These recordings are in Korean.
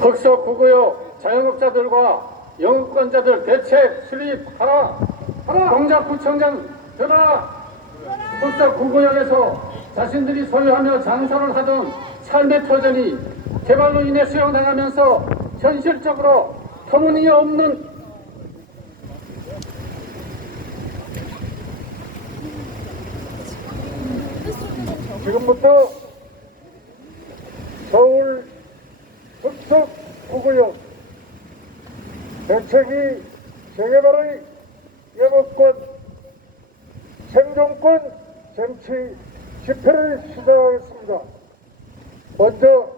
흑석 구구역 자영업자들과 영업권자들 대책 수립하라. 동작구청장 전하. 흑석 구구역에서 자신들이 소유하며 장사를 하던 삶의 터전이 개발로 인해 수용당하면서 현실적으로 터무니없는 지금부터 서울 흑석 구구역 대책위 재개발의 영업권, 생존권 쟁취 집회를 시작하겠습니다. 먼저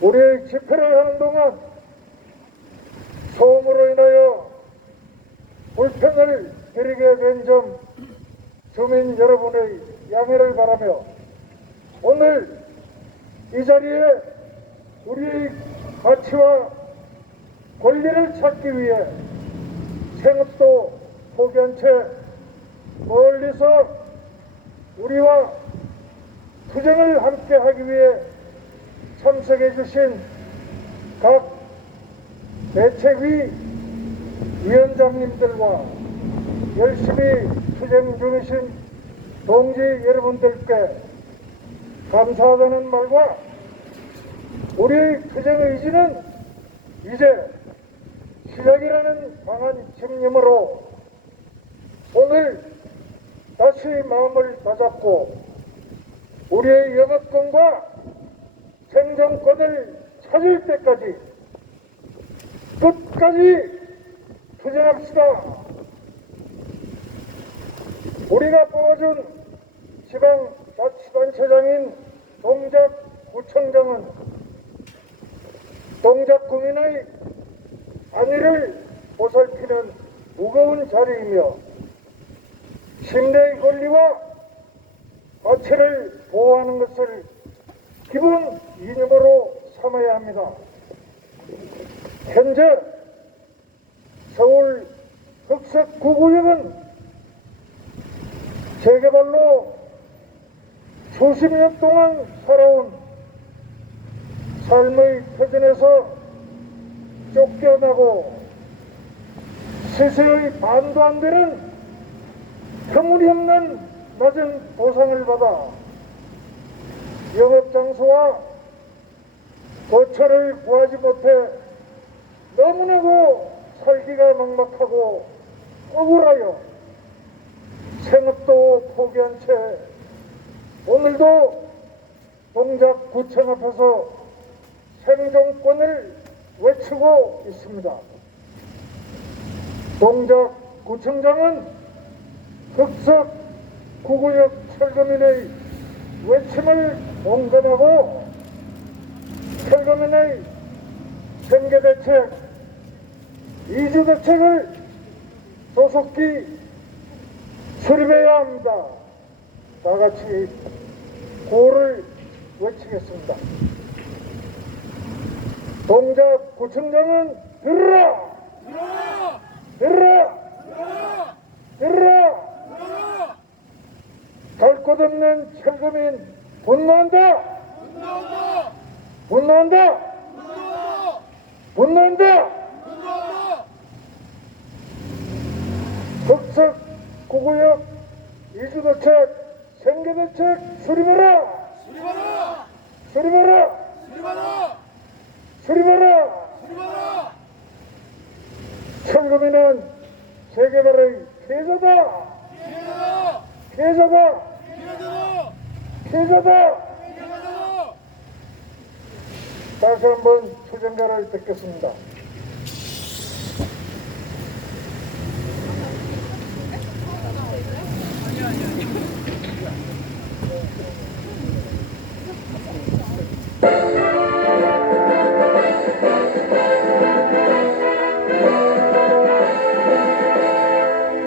우리의 집회를 하는 동안 소음으로 인하여 불편을 드리게 된 점 주민 여러분의 양해를 바라며 오늘 이 자리에 우리의 가치와 권리를 찾기 위해 생업도 포기한 채 멀리서 우리와 투쟁을 함께 하기 위해 참석해 주신 각 대책위 위원장님들과 열심히 투쟁 중이신 동지 여러분들께 감사하다는 말과 우리의 투쟁 의지는 이제 시작이라는 강한 집념으로 오늘 다시 마음을 다잡고 우리의 영업권과 생존권을 찾을 때까지 끝까지 투쟁합시다. 우리가 뽑아준 지방자치단체장인 동작구청장은 동작구민의 안위를 보살피는 무거운 자리이며 신뢰의 권리와 가치를 보호하는 것을 기본 이념으로 삼아야 합니다. 현재 서울 흑석 구구역은 재개발로 수십 년 동안 살아온 삶의 터전에서 쫓겨나고 시세의 반도 안 되는 터무니없는 낮은 보상을 받아 영업장소와 거처를 구하지 못해 너무나도 살기가 막막하고 억울하여 생업도 포기한 채 오늘도 동작구청 앞에서 생존권을 외치고 있습니다. 동작구청장은 흑석 구구역 철거민의 외침을 공감하고 철거민의 생계대책, 이주대책을 조속히 수립해야 합니다. 다 같이 구호를 외치겠습니다. 동작구청장은 들으라! 들으라! 들으라! 갈 곳 없는 철거민 분노한다! 분노한다! 분노한다! 흑석 구구역 이주대책, 생계대책 수립하라! 수립하라! 수립하라! 수립하라! 수립하라! 수립하라! 철거민은 재개발의 피해자다! 피해자다! 피해자다! 피해자다! 피해자다! 다시 한번 투쟁자를 듣겠습니다.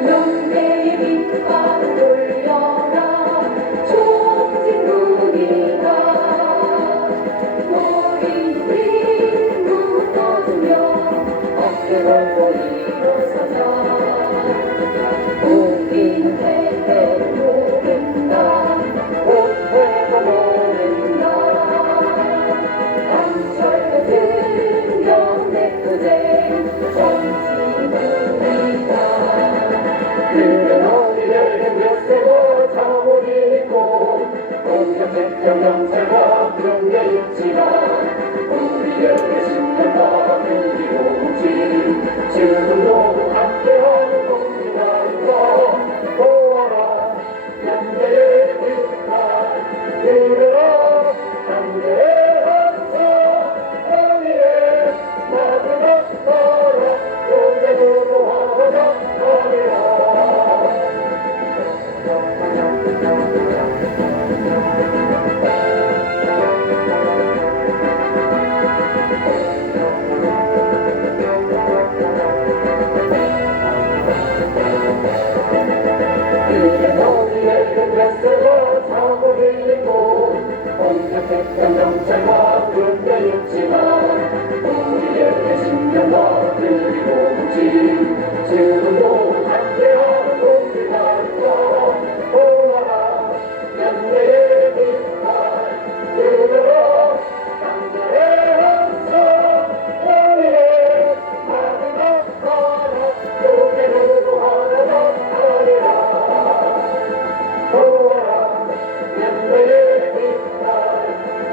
영대의 빛과 돌려라 총진군이다 우리 묶어주며 어깨 걸고 일어서자 우린 패배를 모른다 못해도 모른다 강철같은 연대투쟁 정신군이다 그래 너희에게 몇 세고 자원이 있고 공격했던 경찰과 경계 있지만 우리에게 10년과 그리고 오지 지금도 함께하는 동지가 있어 보아라 연대의 빛깔 그래라 함께의 항상 너희의 마지막 나라 요새으로 하자 하리라 그래 너희에게 뱃세고 자고 흘리고 공격했던 경찰과 군대 있지만 우리에게 10년과 그리고 오지 지금도 함께하는 동지가 있어 보아라 연대의 빛깔 그대로 함께의 항상 너희의 마지막 나라 요괴로 하나가 하리라 보아라 연대의 빛깔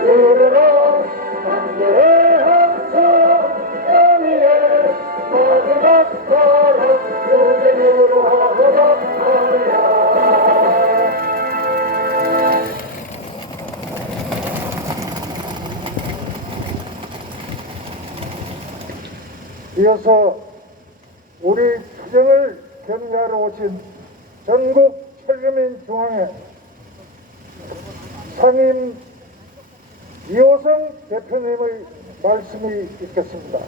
그대로 함께의 항상 너희의 마지막 나라 요괴로 하나가 하리라 이어서 우리 투쟁을 격려하러 오신 전국 철거민 중앙회 상임 이호성 대표님의 말씀이 있겠습니다.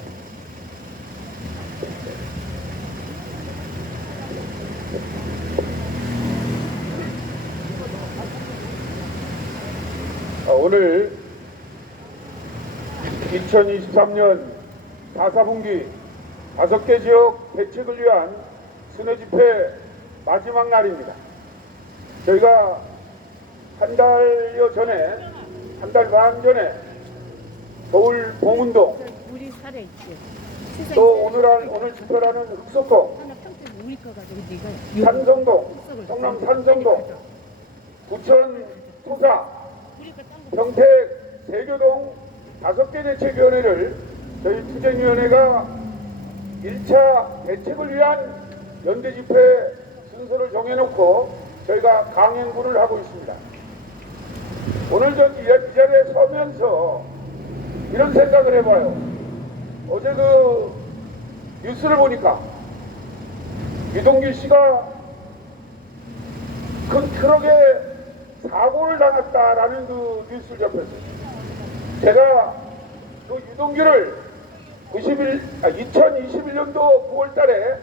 오늘 2023년 4사분기 5개 지역 대책을 위한 순회집회 마지막 날입니다. 저희가 한 달여 전에, 한 달 반 전에 서울 봉은동, 우리 살아있지. 또 오늘 집회라는 흑석동, 하나 평택 우리 거가 네가 산성동, 성남 산성동, 부천 토사, 평택 세교동 5개 대책위원회를 저희 투쟁위원회가 1차 대책을 위한 연대집회 순서를 정해놓고 저희가 강행군을 하고 있습니다. 오늘 전 이 자리에 서면서 이런 생각을 해봐요. 어제 그 뉴스를 보니까 유동규 씨가 큰 트럭에 사고를 당했다라는 그 뉴스를 접했어요. 제가 그 유동규를 2021년도 9월 달에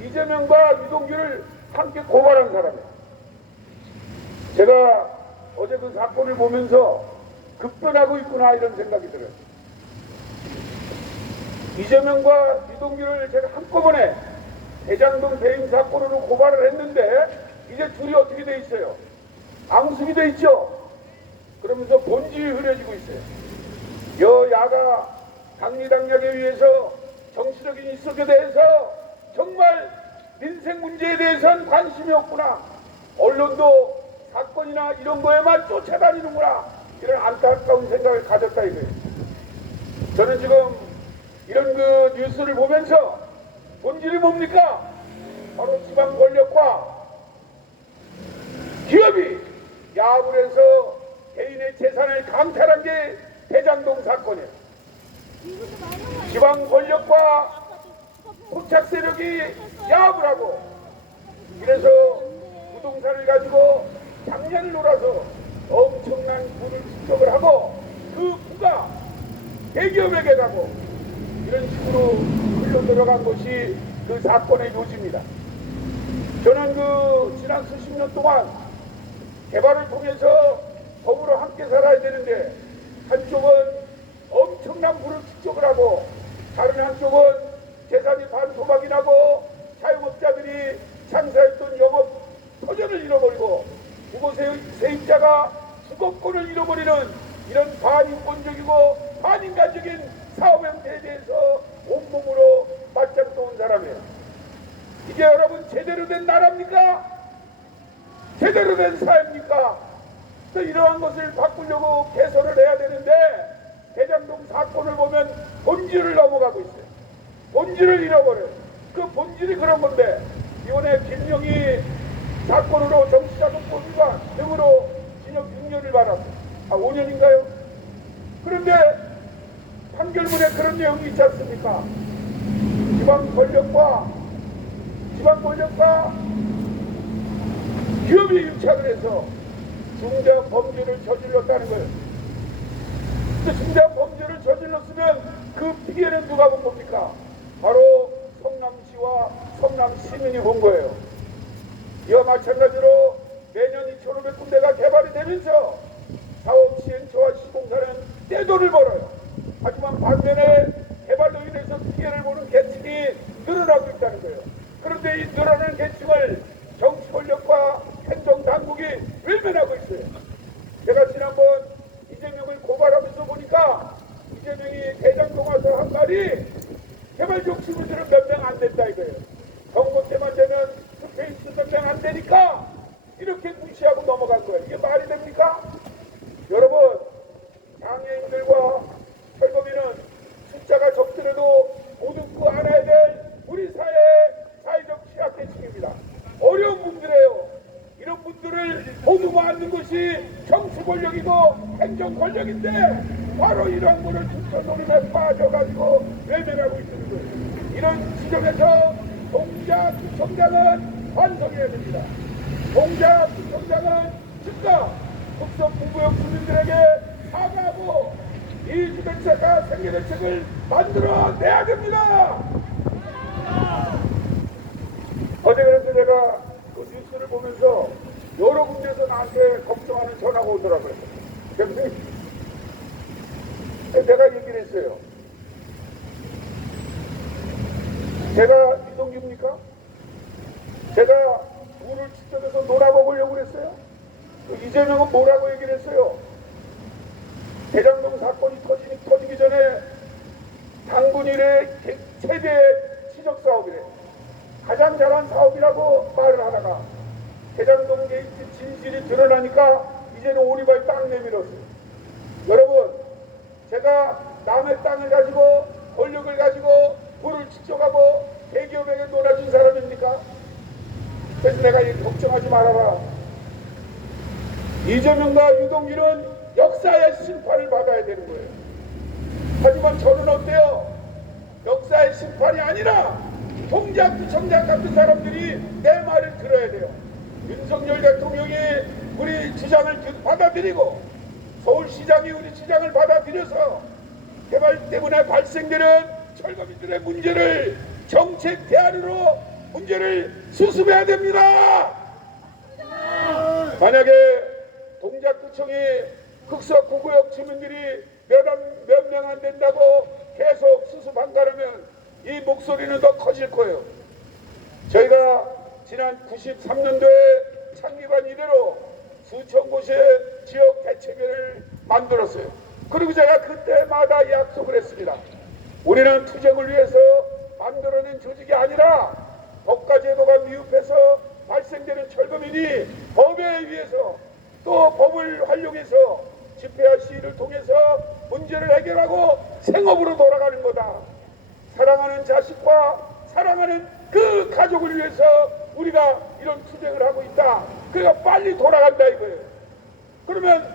이재명과 유동규를 함께 고발한 사람이에요. 제가 어제 그 사건을 보면서 급변하고 있구나 이런 생각이 들어요. 이재명과 유동규를 제가 한꺼번에 대장동 배임 사건으로 고발을 했는데 이제 둘이 어떻게 돼 있어요? 앙숙이 돼 있죠? 그러면서 본질이 흐려지고 있어요. 여야가 당리당략에 의해서 정치적인 이슈에 대해서 정말 민생 문제에 대해서는 관심이 없구나. 언론도 사건이나 이런 거에만 쫓아다니는구나. 이런 안타까운 생각을 가졌다 이거예요. 저는 지금 이런 그 뉴스를 보면서 본질이 뭡니까? 바로 지방 권력과 기업이 야합을 해서 개인의 재산을 강탈한 게 대장동 사건에 지방 권력과 토착 세력이 야합을 하고, 그래서 부동산을 가지고 장년을 놀아서 엄청난 부를 축적을 하고 그 부가 대기업에게 가고 이런 식으로 흘러 들어간 것이 그 사건의 요지입니다. 저는 그 지난 수십 년 동안 개발을 통해서 더불어 함께 살아야 되는데, 한쪽은 엄청난 부를 축적을 하고 다른 한쪽은 재산이 반토막이 나고 자영업자들이 장사했던 영업 터전을 잃어버리고 그곳의 세입자가 주거권을 잃어버리는 이런 반인권적이고 반인간적인 사업 형태에 대해서 온몸으로 맞짱 떠온 사람이에요. 이게 여러분 제대로 된 나라입니까? 제대로 된 사회입니까? 또 이러한 것을 바꾸려고 개선을 해야 되는데, 대장동 사건을 보면 본질을 넘어가고 있어요. 본질을 잃어버려요. 그 본질이 그런 건데, 이번에 김영희 사건으로 정치자금법 위반 등으로 징역 6년을 받았어요. 5년인가요? 그런데 판결문에 그런 내용이 있지 않습니까? 지방 권력과 기업이 유착을 해서 중대한 범죄를 저질렀다는 거예요. 근데 중대한 범죄를 저질렀으면 그 피해는 누가 본 겁니까? 바로 성남시와 성남시민이 본 거예요. 이와 마찬가지로 매년 2,500군데가 개발이 되면서 사업 시행처와 시공사는 떼돈을 벌어요. 하지만 반면에 개발로 인해서 피해를 보는 계층이 늘어나고 있다는 거예요. 그런데 이 늘어나는 계층을 정치 권력과 행정당국이 외면하고 있어요. 제가 지난번 이재명을 고발하면서 보니까 이재명이 대장동 와서 한 말이 개발 욕심들은 몇 명 안 된다 이거예요. 선거 때만 되면 스페이스 몇 명 안 되니까 이렇게 무시하고 넘어간 거예요. 이게 말이 됩니까? 여러분, 장애인들과 철거민은 숫자가 적더라도 모두 알아야 될 우리 사회의 사회적 취약계층입니다. 어려운 분들이에요. 이런 분들을 모두 안는 것이 정치 권력이고 행정 권력인데, 바로 이런 분을 주권 노림에 빠져가지고 외면하고 있는 거예요. 이런 지점에서 동작구청장은 반성해야 됩니다. 동작구청장은 즉각 국선 부구역 주민들에게 사과하고 이주택자가 생계대책을 만들어내야 됩니다. 어제 그래서 제가 그 뉴스를 보면서 여러 군데에서 나한테 걱정하는 전화가 오더라고요. 그래서 내가 얘기를 했어요. 제가 이동규입니까? 제가 물을 축적해서 놀아먹으려고 그랬어요? 이재명은 뭐라고 얘기를 했어요? 대장동 사건이 터지기 전에 당군 일의 최대 지적 사업이래. 가장 잘한 사업이라고 말을 하다가 대장동 게이트 진실이 드러나니까 이제는 오리발 땅 내밀었어요. 여러분, 제가 남의 땅을 가지고 권력을 가지고 부를 축적하고 대기업에게 놀아준 사람입니까? 그래서 내가 걱정하지 말아라. 이재명과 유동규는 역사의 심판을 받아야 되는 거예요. 하지만 저는 어때요? 역사의 심판이 아니라 동작구청장 같은 사람들이 내 말을 들어야 돼요. 윤석열 대통령이 우리 주장을 받아들이고 서울시장이 우리 주장을 받아들여서 개발 때문에 발생되는 철거민들의 문제를 정책 대안으로 문제를 수습해야 됩니다. 만약에 동작구청이 흑석구구역 주민들이 몇 명 안 된다고 계속 수습한다면 이 목소리는 더 커질 거예요. 저희가 지난 93년도에 창립한 이래로 수천 곳의 지역 대책회를 만들었어요. 그리고 제가 그때마다 약속을 했습니다. 우리는 투쟁을 위해서 만들어낸 조직이 아니라 법과 제도가 미흡해서 발생되는 철거민이 법에 의해서 또 법을 활용해서 집회와 시위를 통해서 문제를 해결하고 생업으로 돌아가는 거다. 사랑하는 자식과 사랑하는 그 가족을 위해서 우리가 이런 투쟁을 하고 있다. 그러니까 빨리 돌아간다 이거예요. 그러면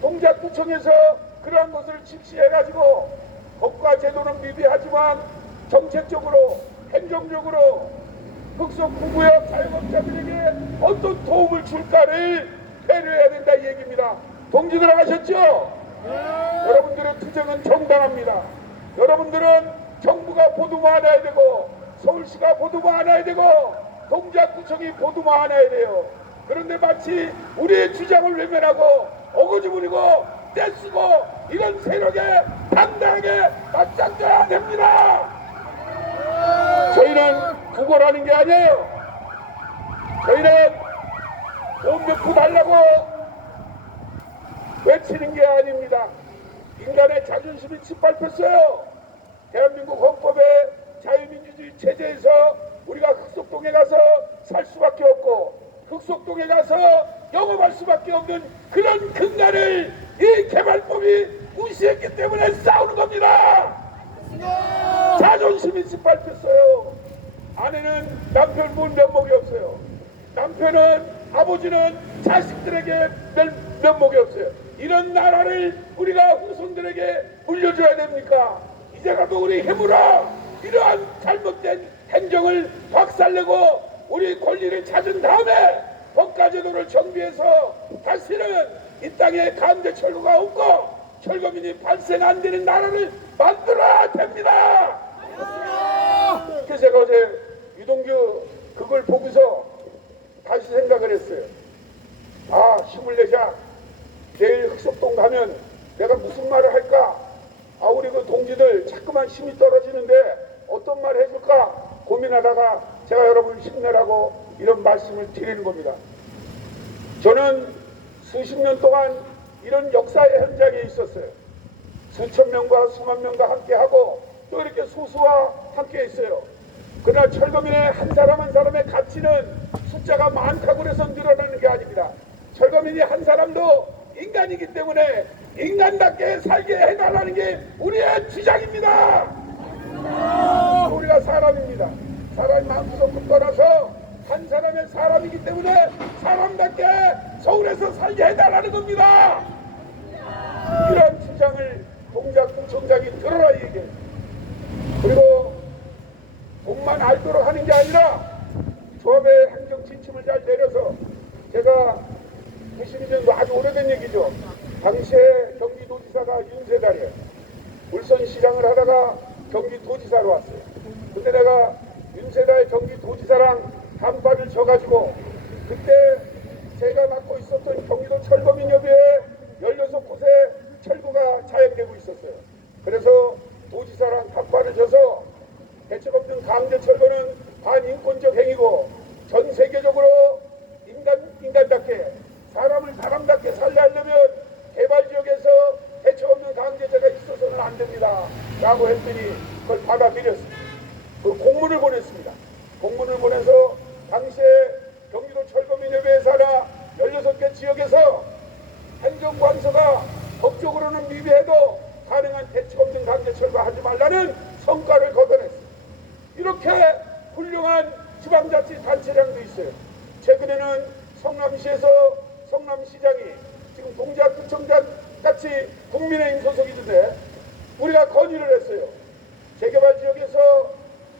동작구청에서 그러한 것을 직시해가지고 법과 제도는 미비하지만 정책적으로 행정적으로 흑석 구구역 자영업자들에게 어떤 도움을 줄까를 배려해야 된다 이 얘기입니다. 동지들 아셨죠? 여러분들의 투쟁은 정당합니다. 여러분들은 정부가 보도만 안아야 되고 서울시가 보도만 안아야 되고 동작구청이 보도만 안아야 돼요. 그런데 마치 우리의 주장을 외면하고 어거지 부리고 떼쓰고 이런 세력에 당당하게 맞짱져야 됩니다. 저희는 구걸하는 게 아니에요. 저희는 돈 몇 푼 달라고 외치는 게 아닙니다. 인간의 자존심이 짓밟혔어요. 대한민국 헌법의 자유민주주의 체제에서 우리가 흑석동에 가서 살 수밖에 없고 흑석동에 가서 영업할 수밖에 없는 그런 근간을 이 개발법이 무시했기 때문에 싸우는 겁니다. 자존심이 짓밟혔어요. 아내는 남편 본 면목이 없어요. 남편은 아버지는 자식들에게 면목이 없어요. 이런 나라를 우리가 후손들에게 물려줘야 됩니까? 이제라도 우리 힘으로 이러한 잘못된 행정을 박살내고 우리 권리를 찾은 다음에 법과제도를 정비해서 다시는 이 땅에 강제 철거가 없고 철거민이 발생 안 되는 나라를 만들어야 됩니다. 그래서 제가 어제 유동규 그걸 보고서 다시 생각을 했어요. 아, 힘을 내자. 내일 흑석동 가면 내가 무슨 말을 할까? 아, 우리 그 동지들 자꾸만 힘이 떨어지는데 어떤 말 해줄까 고민하다가 제가 여러분을 힘내라고 이런 말씀을 드리는 겁니다. 저는 수십 년 동안 이런 역사의 현장에 있었어요. 수천 명과 수만 명과 함께하고 또 이렇게 소수와 함께 있어요. 그러나 철거민의 한 사람 한 사람의 가치는 숫자가 많다고 해서 늘어나는 게 아닙니다. 철거민이 한 사람도 인간이기 때문에 인간답게 살게 해달라는 게 우리의 주장입니다. 우리가 사람입니다. 사람이 마음속부터 떠나서 한 사람의 사람이기 때문에 사람답게 서울에서 살게 해달라는 겁니다. 이런 주장을 동작구청장이 들어라 이 얘기예요. 그리고 돈만 알도록 하는 게 아니라 조합의 행정 지침을 잘 내려서 제가 90년 아주 오래된 얘기죠. 당시에 경기도지사가 윤세달이에요. 울산시장을 하다가 경기도지사로 왔어요. 근데 내가 윤세달 경기도지사랑 단발을 져가지고 그때 제가 맡고 있었던 경기도 철거민협의회 16곳에 철거가 자행되고 있었어요. 그래서 도지사랑 단발을 져서 대책 없는 강제 철거는 반인권적 행위고 전 세계적으로 인간답게 사람을 사람답게 살려 하려면 개발지역에서 대책 없는 강제제가 있어서는 안 됩니다. 라고 했더니 그걸 받아들였습니다. 그 공문을 보냈습니다. 공문을 보내서 당시에 경기도 철거민협의회 산하 16개 지역에서 행정관서가 법적으로는 미비해도 가능한 대책 없는 강제 철거하지 말라는 성과를 거둬냈습니다. 이렇게 훌륭한 지방자치단체장도 있어요. 최근에는 성남시에서 성남시장이 지금 동작구청장 같이 국민의힘 소속이던데 우리가 건의를 했어요. 재개발 지역에서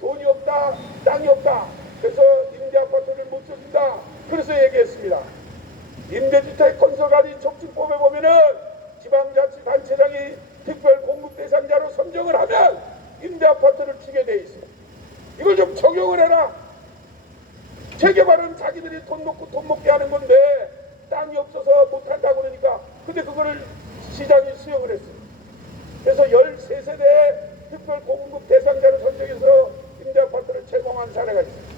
돈이 없다, 땅이 없다. 그래서 임대아파트를 못 줘준다. 그래서 얘기했습니다. 임대주택 건설관리 촉진법에 보면은 지방자치단체장이 특별 공급 대상자로 선정을 하면 임대아파트를 주게 돼 있어요. 이걸 좀 적용을 해라. 재개발은 자기들이 돈 놓고 돈 먹게 하는 건데 땅이 없어서 못한다고 그러니까 근데 그거를 시장이 수용을 했어요. 그래서 13세대 특별 공급 대상자로 선정해서 임대아파트를 제공한 사례가 있어요.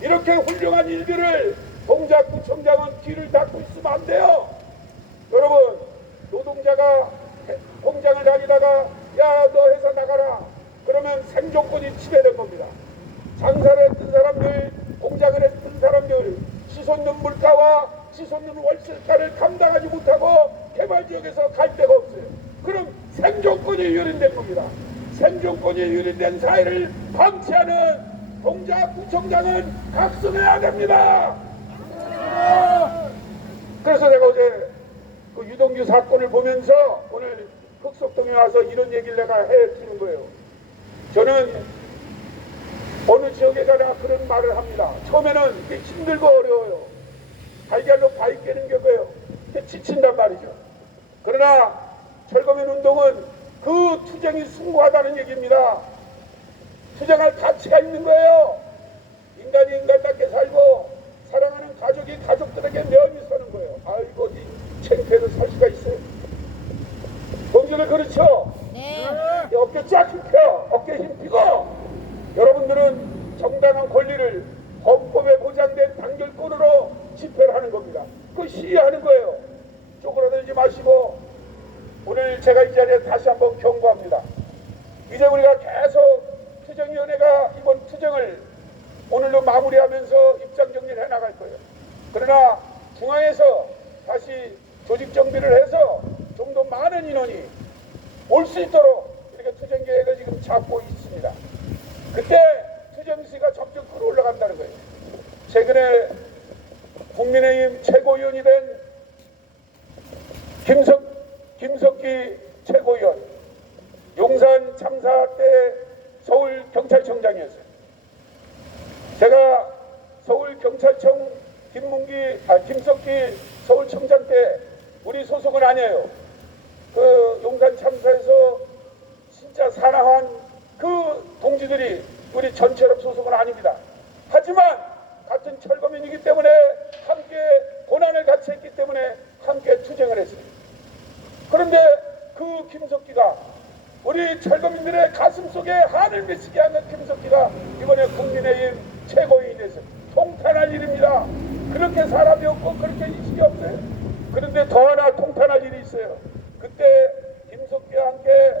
이렇게 훌륭한 일들을 동작구청장은 귀를 닫고 있으면 안 돼요. 여러분, 노동자가 공장을 다니다가 야, 너 회사 나가라. 그러면 생존권이 침해된 겁니다. 장사를 했던 사람들, 공장을 했던 사람들, 치솟는 물가와 치솟는 월세가를 감당하지 못하고 개발지역에서 갈 데가 없어요. 그럼 생존권이 유린된 겁니다. 생존권이 유린된 사회를 방치하는 동작구청장은 각성해야 됩니다. 그래서 내가 어제 그 유동규 사건을 보면서 오늘 흑석동에 와서 이런 얘기를 내가 해주는 거예요. 저는 어느 지역에 가나 그런 말을 합니다. 처음에는 이게 힘들고 어려워요. 달걀로 바위 깨는 격이에요. 지친단 말이죠. 그러나 철거민 운동은 그 투쟁이 숭고하다는 얘기입니다. 투쟁할 가치가 있는 거예요. 인간이 인간답게 살고 사랑하는 가족이 가족들에게 면이 서는 거예요. 아이고 이 창피해도 살 수가 있어요. 동지들 그렇죠? 네. 어깨 쫙 펴 어깨 힘 펴고 여러분들은 정당한 권리를 헌법에 보장된 단결권으로 집회를 하는 겁니다. 그 시위하는 거예요. 쪼그라들지 마시고 오늘 제가 이 자리에 다시 한번 경고합니다. 이제 우리가 계속 투쟁위원회가 이번 투쟁을 오늘로 마무리하면서 입장 정리를 해나갈 거예요. 그러나 중앙에서 다시 조직 정비를 해서 좀 더 많은 인원이 올 수 있도록 이렇게 투쟁 계획을 지금 잡고 있습니다. 그때 투쟁시가 점점 끌어올라간다는 거예요. 최근에 국민의힘 최고위원이 된 김석기 최고위원, 용산 참사 때 서울경찰청장이었어요. 제가 서울경찰청 김석기 서울청장 때 우리 소속은 아니에요. 그 용산 참사에서 진짜 사랑한 그 동지들이 우리 전체롭 소속은 아닙니다. 하지만 같은 철거민이기 때문에 함께 고난을 같이 했기 때문에 함께 투쟁을 했습니다. 그런데 그 김석기가 우리 철거민들의 가슴 속에 한을 맺히게 하는 김석기가 이번에 국민의힘 최고위원이 됐어요. 통탄할 일입니다. 그렇게 사람이 없고 그렇게 인식이 없어요. 그런데 더 하나 통탄할 일이 있어요. 그때 김석기와 함께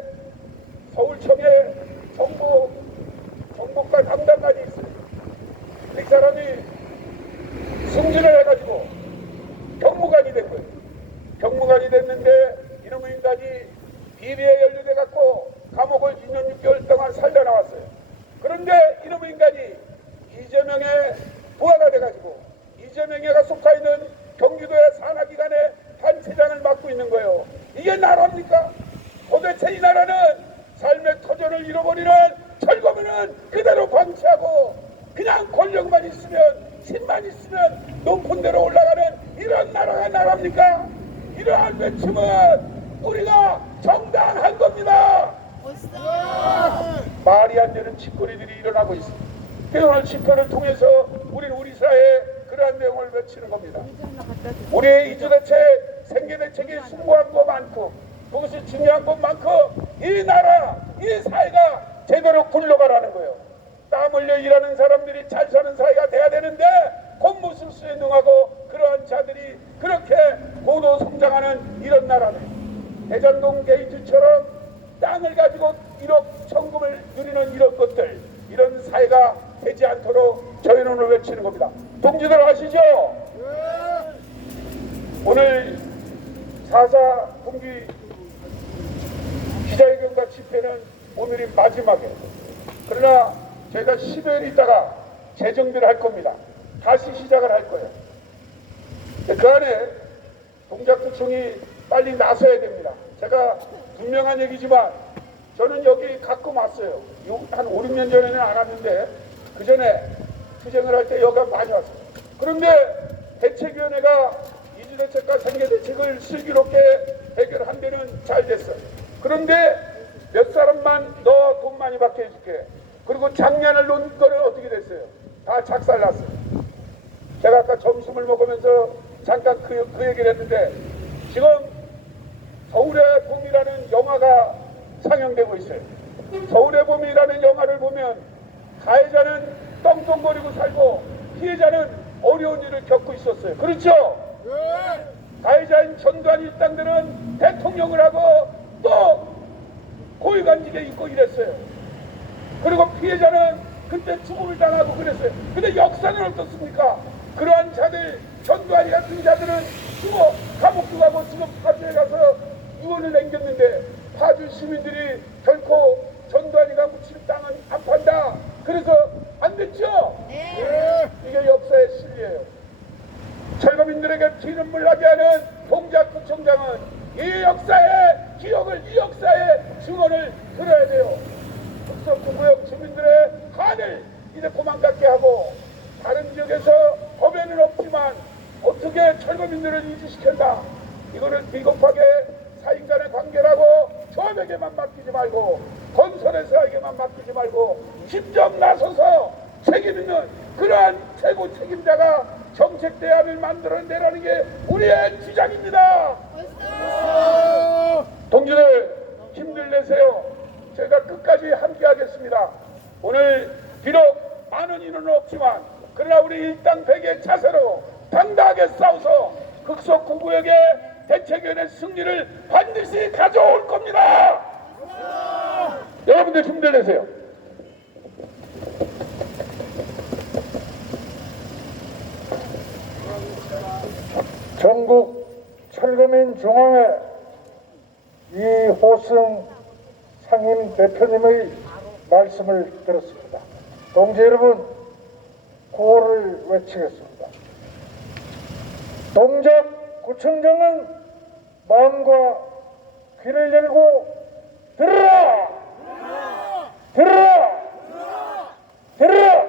서울청에 정보과 담당관이 있어요. 그 사람이 승진을 해가지고 경무관이 된 거예요. 경무관이 됐는데 이놈의 인간이 비리에 연루돼갖고 감옥을 2년 6개월 동안 살려나왔어요. 그런데 이놈의 인간이 이재명의 부하가 돼가지고 이재명이가 속하있는 경기도의 산하기관의 단체장을 맡고 있는 거예요. 이게 나라입니까? 도대체 이 나라는 삶의 터전을 잃어버리는 철거민은 그대로 방치하고 그냥 권력만 있으면 힘만 있으면 높은 데로 올라가는 이런 나라가 나라입니까? 이러한 외침은 우리가 정당한 겁니다. 말이 안 되는 짓거리들이 일어나고 있습니다. 오늘 집회를 통해서 우리는 우리 사회에 그러한 내용을 외치는 겁니다. 우리의 이주대책, 생계대책이 숭고한 것만큼 그것이 중요한 것만큼 이 나라, 이 사회가 제대로 굴러가라는 거예요. 땀 흘려 일하는 사람들이 잘 사는 사회가 돼야 되는데 공무수수에 능하고 그러한 자들이 그렇게 고도 성장하는 이런 나라는 대장동 게이트처럼 땅을 가지고 1억 천금을 누리는 이런 것들, 이런 사회가 되지 않도록 저희는 오늘 외치는 겁니다. 동지들 아시죠? 오늘 4.4 동기 기자회견과 집회는 오늘이 마지막이에요. 그러나 저희가 10여일 있다가 재정비를 할 겁니다. 다시 시작을 할 거예요. 그 안에 동작구청이 빨리 나서야 됩니다. 제가 분명한 얘기지만 저는 여기 가끔 왔어요. 한 5, 6년 전에는 안 왔는데 그 전에 투쟁을 할 때 여기 많이 왔어요. 그런데 대책위원회가 이주대책과 생계대책을 슬기롭게 해결한 데는 잘 됐어요. 그런데 몇 사람만 너 돈 많이 받게 해줄게. 그리고 작년을 놓은 거는 어떻게 됐어요? 다 작살났어요. 제가 아까 점심을 먹으면서 잠깐 그 얘기를 했는데 지금 서울의 봄이라는 영화가 상영되고 있어요. 서울의 봄이라는 영화를 보면 가해자는 떵떵거리고 살고 피해자는 어려운 일을 겪고 있었어요. 그렇죠? 가해자인 전두환 일당들은 대통령을 하고 또 고위관직에 있고 이랬어요. 그리고 피해자는 그때 죽음을 당하고 그랬어요. 근데 역사는 어떻습니까? 그러한 자들, 전두환이 같은 자들은 죽어 감옥도 가고 지금 파주에 가서 유언을 남겼는데 파주 시민들이 결코 전두환이가 묻힌 땅은 안 판다. 그래서 안 됐죠? 네. 이게 역사의 진리예요. 철거민들에게 피눈물 나게 하는 동작구청장은 이 역사의 기억을 이 역사 들어야 돼요. 흑석구구역 주민들의 간을 이제 그만 갖게 하고 다른 지역에서 법에는 없지만 어떻게 철거민들을 유지시켰나 이거를 비겁하게 사익 간의 관계라고 조합에게만 맡기지 말고 건설회사에게만 맡기지 말고 직접 나서서 책임 있는 그러한 최고 책임자가 정책 대안을 만들어내라는 게 우리의 주장입니다. 동지들 힘들 내세요. 제가 끝까지 함께 하겠습니다. 오늘 비록 많은 인원은 없지만 그러나 우리 일당백의 자세로 당당하게 싸워서 흑석구구역의 대책위원회 승리를 반드시 가져올 겁니다. 여러분들 힘들 내세요. 전국 철거민 중앙회 이호승 상임 대표님의 말씀을 들었습니다. 동지 여러분, 구호를 외치겠습니다. 동작구청장은 마음과 귀를 열고 들으라! 들으라! 들으라!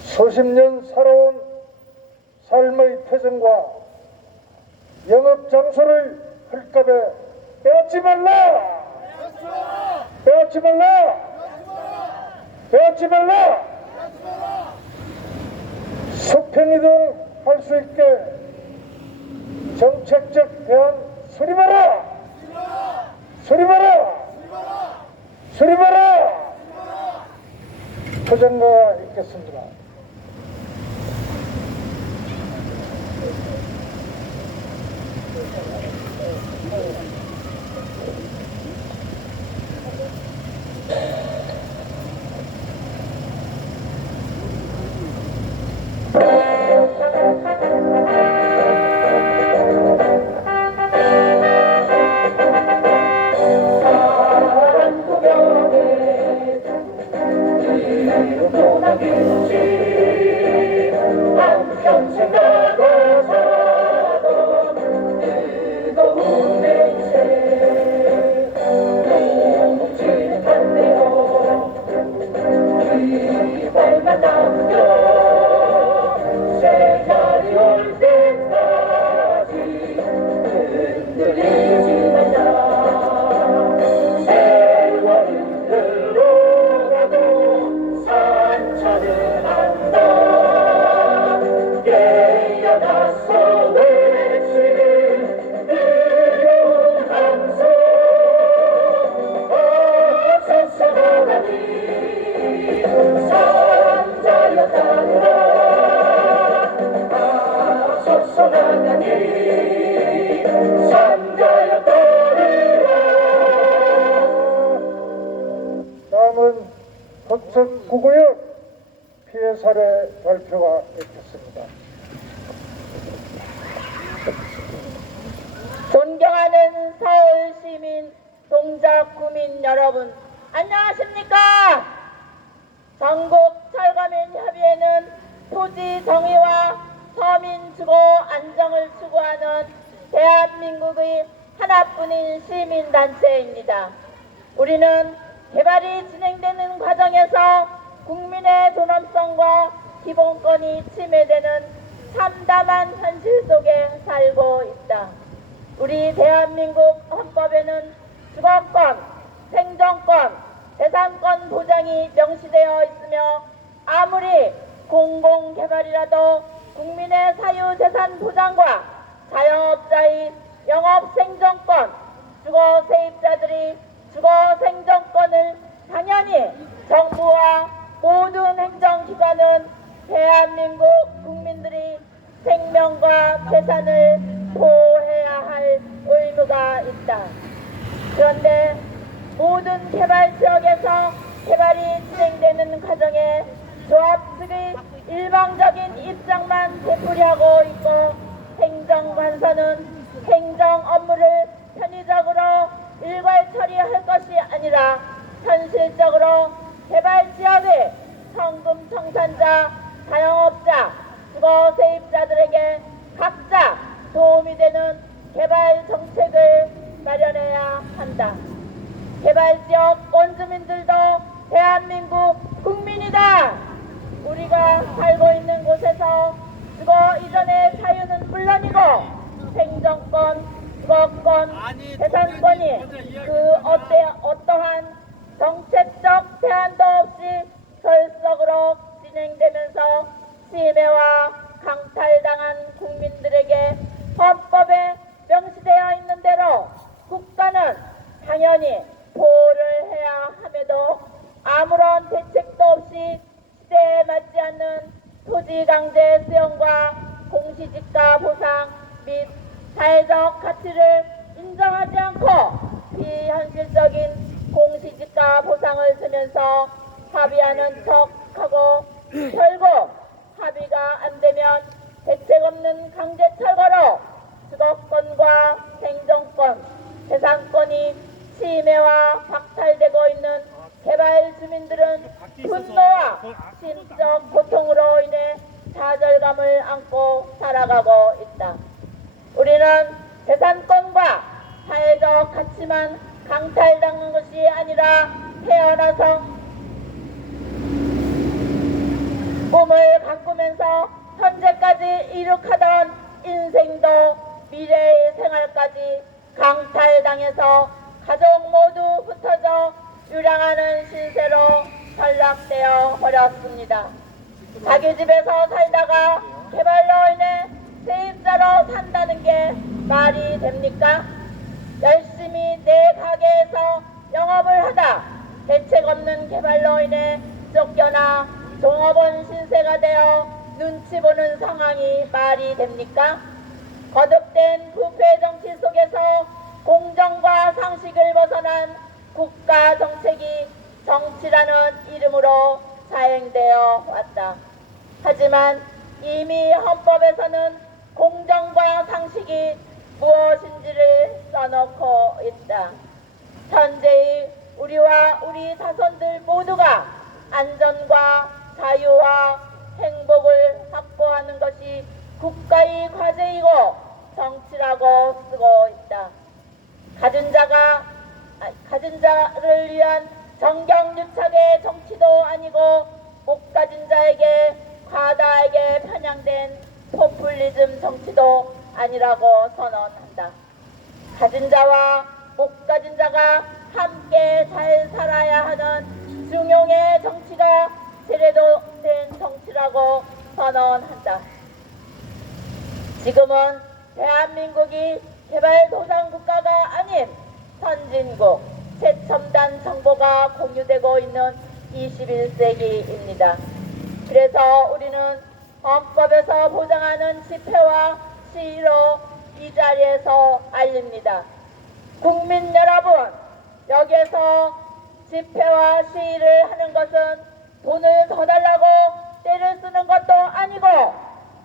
수십 년 살아온 삶의 태생과 영업 장소를 헐값에 빼앗지 말라! 빼앗지 말라! 빼앗지 말라! 수평이동 할 수 있게 정책적 대안 수립하라! 수립하라! 수립하라! 표정가 있겠습니다. 다음은 흑석구구역 피해 사례 발표가 있겠습니다. 존경하는 서울 시민, 동작구민 여러분, 안녕하십니까? 전국 철거민 협의회는 토지 정의와 서민 주거 안정을 추구하는 대한민국의 하나뿐인 시민단체입니다. 우리는 개발이 진행되는 과정에서 국민의 존엄성과 기본권이 침해되는 참담한 현실 속에 살고 있다. 우리 대한민국 헌법에는 주거권, 생존권, 재산권 보장이 명시되어 있으며 아무리 공공개발이라도 국민의 사유재산 보장과 자영업자의 영업생존권, 주거세입자들이 주거생존권을 당연히 정부와 모든 행정기관은 대한민국 국민들이 생명과 재산을 보호해야 할 의무가 있다. 그런데 모든 개발 지역에서 개발이 진행되는 과정에 조합 측의 일방적인 입장만 되풀이하고 있고 행정관서는 행정 업무를 편의적으로 일괄 처리할 것이 아니라 현실적으로 개발 지역의 성금 청산자, 자영업자, 주거 세입자들에게 각자 도움이 되는 개발 정책을 마련해야 한다. 개발지역 원주민들도 대한민국 국민이다. 우리가 살고 있는 곳에서 주거 이전의 자유는 물론이고 행정권, 주거권, 재산권이 그 어떠한 정책적 제한도 없이 설석으로 진행되면서 침해와 강탈당한 국민들에게 헌법에 명시되어 있는 대로 국가는 당연히 보호를 해야 함에도 아무런 대책도 없이 시대에 맞지 않는 토지 강제 수용과 공시지가 보상 및 사회적 가치를 인정하지 않고 비현실적인 공시지가 보상을 주면서 합의하는 척하고 결국 합의가 안 되면 대책 없는 강제 철거로 주거권과 행정권, 재산권이 침해와 박탈되고 있는 개발 주민들은 분노와 심적 고통으로 인해 좌절감을 안고 살아가고 있다. 우리는 재산권과 사회적 가치만 강탈당한 것이 아니라 태어나서 꿈을 가꾸면서 현재까지 이룩하던 인생도 미래의 생활까지 강탈당해서 가족 모두 흩어져 유랑하는 신세로 전락되어 버렸습니다. 자기 집에서 살다가 개발로 인해 세입자로 산다는 게 말이 됩니까? 열심히 내 가게에서 영업을 하다 대책 없는 개발로 인해 쫓겨나 종업원 신세가 되어 눈치 보는 상황이 말이 됩니까? 거듭된 부패 정치 속에서 공정과 상식을 벗어난 국가 정책이 정치라는 이름으로 자행되어 왔다. 하지만 이미 헌법에서는 공정과 상식이 무엇인지를 써놓고 있다. 현재의 우리와 우리 자손들 모두가 안전과 자유와 행복을 확보하는 것이 국가의 과제이고 정치라고 쓰고 있다. 가진 자를 위한 정경유착의 정치도 아니고 못 가진 자에게 과다하게 편향된 포퓰리즘 정치도 아니라고 선언한다. 가진 자와 못 가진 자가 함께 잘 살아야 하는 중용의 정치가 제대로 된 정치라고 선언한다. 지금은 대한민국이 개발도상국가가 아닌 선진국, 최첨단 정보가 공유되고 있는 21세기입니다. 그래서 우리는 헌법에서 보장하는 집회와 시위로 이 자리에서 알립니다. 국민 여러분, 여기에서 집회와 시위를 하는 것은 돈을 더 달라고 때를 쓰는 것도 아니고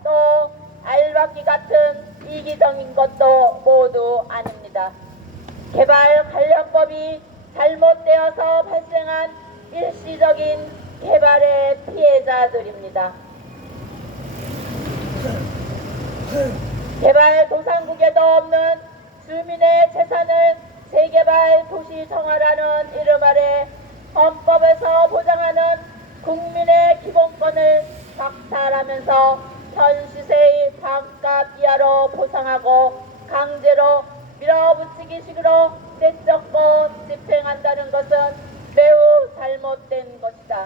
또 알박기 같은 이기적인 것도 모두 아닙니다. 개발 관련법이 잘못되어서 발생한 일시적인 개발의 피해자들입니다. 개발도상국에도 없는 주민의 재산을 재개발 도시 정화라는 이름 아래 헌법에서 보장하는 국민의 기본권을 박탈하면서 현 시세의 반값 이하로 보상하고 강제로 밀어붙이기식으로 내쫓고 집행한다는 것은 매우 잘못된 것이다.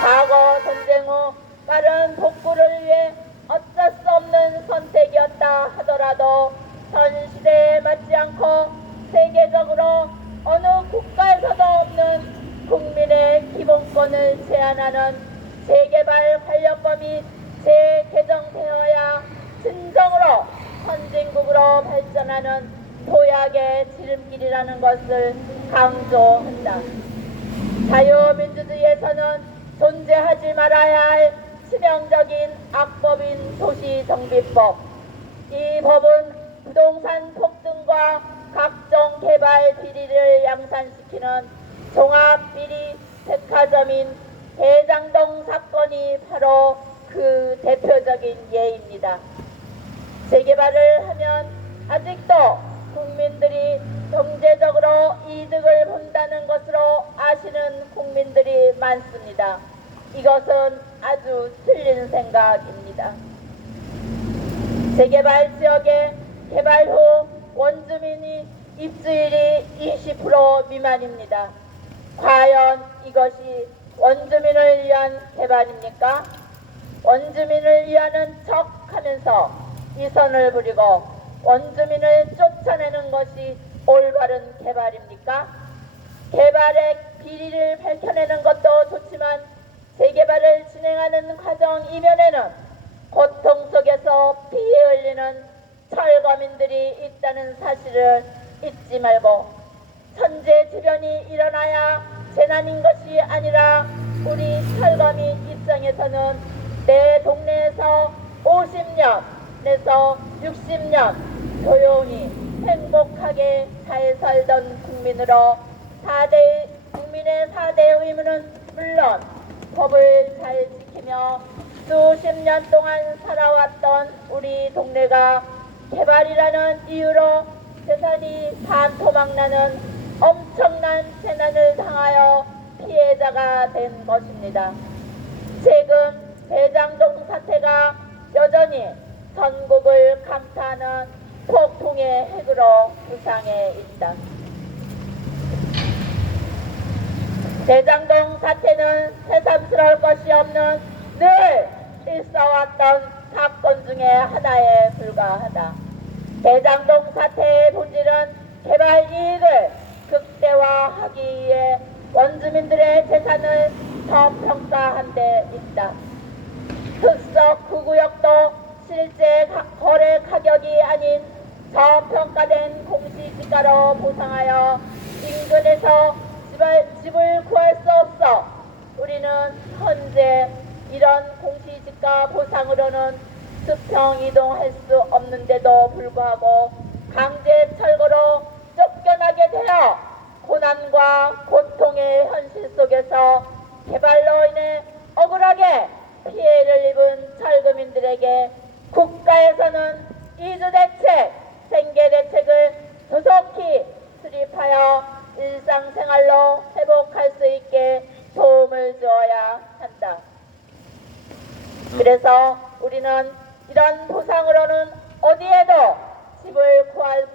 과거 전쟁 후 빠른 복구를 위해 어쩔 수 없는 선택이었다 하더라도 현 시대에 맞지 않고 세계적으로 어느 국가에서도 없는 국민의 기본권을 제한하는 재개발 관련법이 재개정되어야 진정으로 선진국으로 발전하는 도약의 지름길이라는 것을 강조한다. 자유민주주의에서는 존재하지 말아야 할 치명적인 악법인 도시정비법. 이 법은 부동산 폭등과 각종 개발 비리를 양산시키는 종합비리 백화점인 대장동 사건이 바로 그 대표적인 예입니다. 재개발을 하면 아직도 국민들이 경제적으로 것으로 이득을 본다는 것으로 아시는 국민들이 많습니다. 이것은 아주 틀린 생각입니다. 재개발 지역의 개발 후 원주민이 입주율이 20% 미만입니다. 과연 이것이 원주민을 위한 개발입니까? 원주민을 위하는 척 하면서 이선을 부리고 원주민을 쫓아내는 것이 올바른 개발입니까? 개발의 비리를 밝혀내는 것도 좋지만 재개발을 진행하는 과정 이면에는 고통 속에서 피 흘리는 철거민들이 있다는 사실을 잊지 말고 천재지변이 일어나야 재난인 것이 아니라 우리 철거민 입장에서는 내 동네에서 50년 내서 60년 조용히 행복하게 잘 살던 국민으로 국민의 4대 의무는 물론 법을 잘 지키며 수십 년 동안 살아왔던 우리 동네가 개발이라는 이유로 재산이 반토막나는 엄청난 재난을 당하여 피해자가 된 것입니다. 최근 대장동 사태가 여전히 전국을 감타하는 폭풍의 핵으로 부상해 있다. 대장동 사태는 새삼스러울 것이 없는 늘 있어왔던 사건 중에 하나에 불과하다. 대장동 사태의 본질은 개발 이익을 극대화하기 위해 원주민들의 재산을 저평가한 데 있다. 흑석 구구역도 실제 거래 가격이 아닌 저평가된 공시지가로 보상하여 인근에서 집을 구할 수 없어 우리는 현재 이런 공시지가 보상으로는 수평 이동할 수 없는데도 불구하고 강제 철거로 쫓겨나게 되어 고난과 고통의 현실 속에서 개발로 인해 억울하게 피해를 입은 철거민들에게 국가에서는 이주대책, 생계대책을 조속히 수립하여 일상생활로 회복할 수 있게 도움을 주어야 한다. 그래서 우리는 이런 보상으로는 어디에도 집을 구할